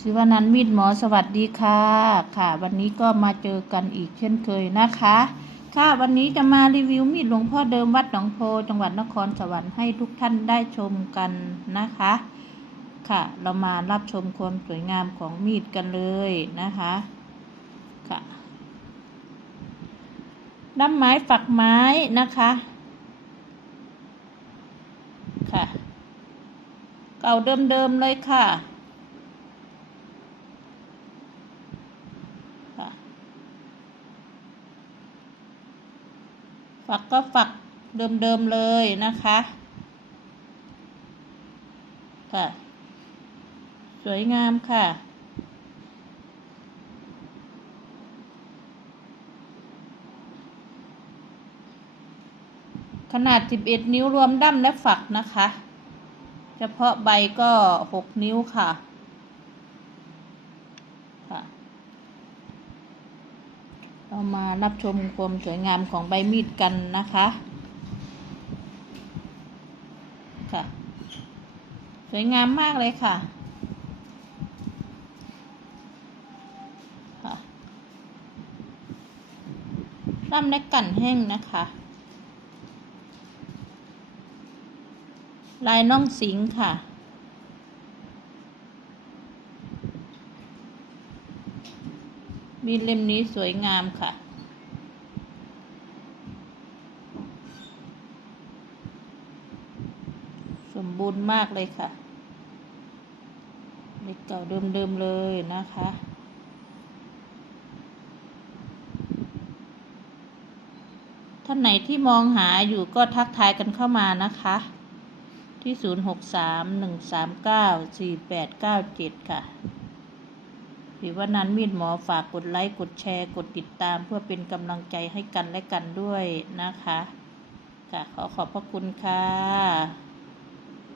ศิวนันมีดหมอสวัสดีค่ะ ค่ะ วันนี้ก็มาเจอกันอีกเช่นเคยนะคะ ค่ะวันนี้จะมารีวิวมีดหลวงพ่อเดิมวัดหนองโพจังหวัดนครสวรรค์ให้ทุกท่านได้ชมกันนะคะ ค่ะ เรามารับชมความสวยงามของมีดกันเลยนะคะ ค่ะด้ามไม้ฝักไม้นะคะ ค่ะ เก่าเดิมๆเลยค่ะ ค่ะ ฝักก็ฝักเดิมๆเลยนะคะ ค่ะ สวยงามค่ะขนาด 11 นิ้วรวมด้ามและฝักนะคะ เฉพาะใบก็ 6 นิ้วค่ะค่ะ เรามารับชมความสวยงามของใบมีดกันนะคะ ค่ะ สวยงามมากเลยค่ะค่ะด้มและกันแห้งนะคะ ลายน่องสิงค่ะ มีเล่มนี้สวยงามค่ะ สมบูรณ์มากเลยค่ะเล็กเก่าเดิมๆเลยนะคะท่านไหนที่มองหาอยู่ก็ทักทายกันเข้ามานะคะ ที่ 0631394897 ค่ะ ผิวนันมีดหมอฝากกดไลค์กดแชร์ กดติดตาม เพื่อเป็นกำลังใจให้กันและกันด้วยนะคะค่ะขอขอบพระคุณค่ะ